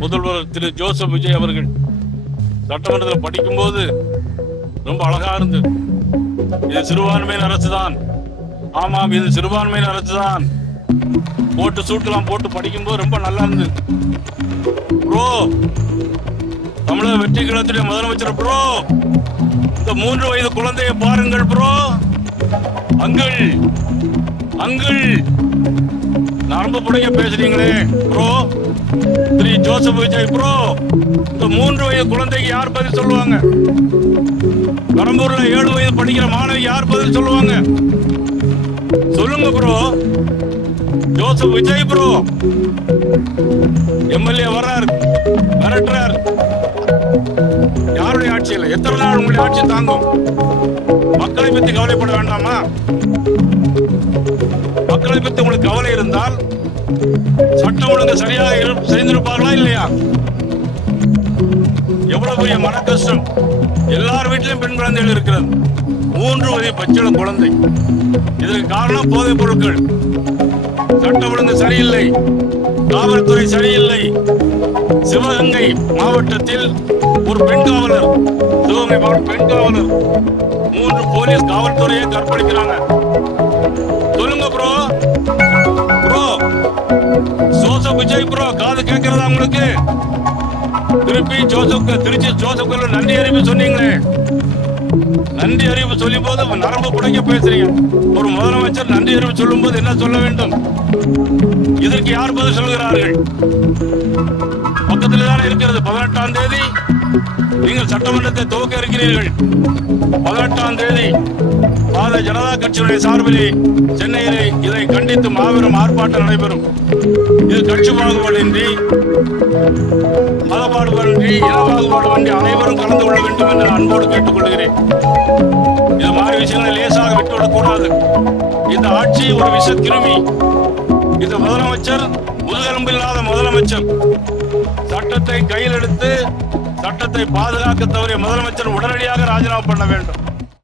முதல்வர் திரு ஜோசப் விஜய் அவர்கள் சட்டமன்றத்தில் படிக்கும்போது ரொம்ப அழகா இருந்தது. இது சிறுபான்மையின் அரசு தான், ஆமாம் இது சிறுபான்மையின் அரசு தான், போட்டு சூட்டெல்லாம் போட்டு படிக்கும்போது ரொம்ப நல்லா இருந்தது. ப்ரோ, தமிழக வெற்றி கழகத்துடைய முதலமைச்சர் ப்ரோ, இந்த 3 வயது குழந்தையை பாருங்கள் ப்ரோ. அங்கிள் அங்கிள் நரம்பு புடைய பேசுறீங்களே ப்ரோ, திரு ஜோசப் விஜய் ப்ரோ, இந்த 3 வயது குழந்தைக்கு யார் பதில் சொல்லுவாங்க? பெரம்பூர்ல 7 வயது படிக்கிற மாணவி யார் பதில் சொல்லுவாங்க? சொல்லுங்க bro. Joseph Vijay bro MLA வர்றார், மிரட்டுறார். யாருடைய ஆட்சியில் எத்தனை நாள் உங்களுடைய ஆட்சி தாங்கும்? மக்களை பத்தி கவலைப்பட வேண்டாமா? மக்களை பத்தி உங்களுக்கு கவலை இருந்தால் சட்டம் ஒழுங்கு சரியாக செய்திருப்பார்களா இல்லையா? எவ்வளவு பெரிய மன கஷ்டம். எல்லார் வீட்டிலும் பெண் குழந்தைகள் இருக்கிறது. 3 வயது பச்சிள குழந்தை. இதற்கு காரணம் போதைப் பொருட்கள். சட்டம் ஒழுங்கு சரியில்லை, காவல்துறை சரியில்லை. சிவகங்கை மாவட்டத்தில் ஒரு பெண் காவலர், சிவகங்கை மாவட்ட பெண் காவலர் 3 போலீஸ் காவல்துறையை கற்பழிக்கிறாங்க. சொல்லுங்க bro. Bro Joseph Vijay bro, காது கேட்கிறதா உங்களுக்கு? திருச்சி ஜோசப்க்கு நன்றி அறிவிப்பு சொன்னீங்களே, நன்றி அறிவிப்பு சொல்லும் போது நரம்பு புடைக்க பேசுறீங்க. ஒரு முதலமைச்சர் நன்றி அறிவிப்பு சொல்லும் போது என்ன சொல்ல வேண்டும்? இதற்கு யார் பதில் சொல்கிறார்கள்? பக்கத்தில் தானே இருக்கிறது. 18ஆம் தேதி நீங்கள் சட்டமன்றத்தை துவக்க இருக்கிறீர்கள். 18ஆம் தேதி பாரதிய ஜனதா கட்சியுடைய சார்பில் சென்னையிலே இதை கண்டித்து மாபெரும் ஆர்ப்பாட்டம் நடைபெறும். இது கட்சி பாகுபாடின்றி, மத பாகுபாடின்றி, இன பாகுபாடு அனைவரும் கலந்து கொள்ள வேண்டும் என்று அன்போடு கேட்டுக் கொள்கிறேன். இது மாதிரி விஷயங்களை லேசாக விட்டுவிடக் கூடாது. இந்த ஆட்சி ஒரு விஷ கிருமி. இந்த முதலமைச்சர் முதுகெலும்பில்லாத முதலமைச்சர். சட்டத்தை கையில் எடுத்து சட்டத்தை பாதுகாக்க தவறிய முதலமைச்சர் உடனடியாக ராஜினாமா பண்ண வேண்டும்.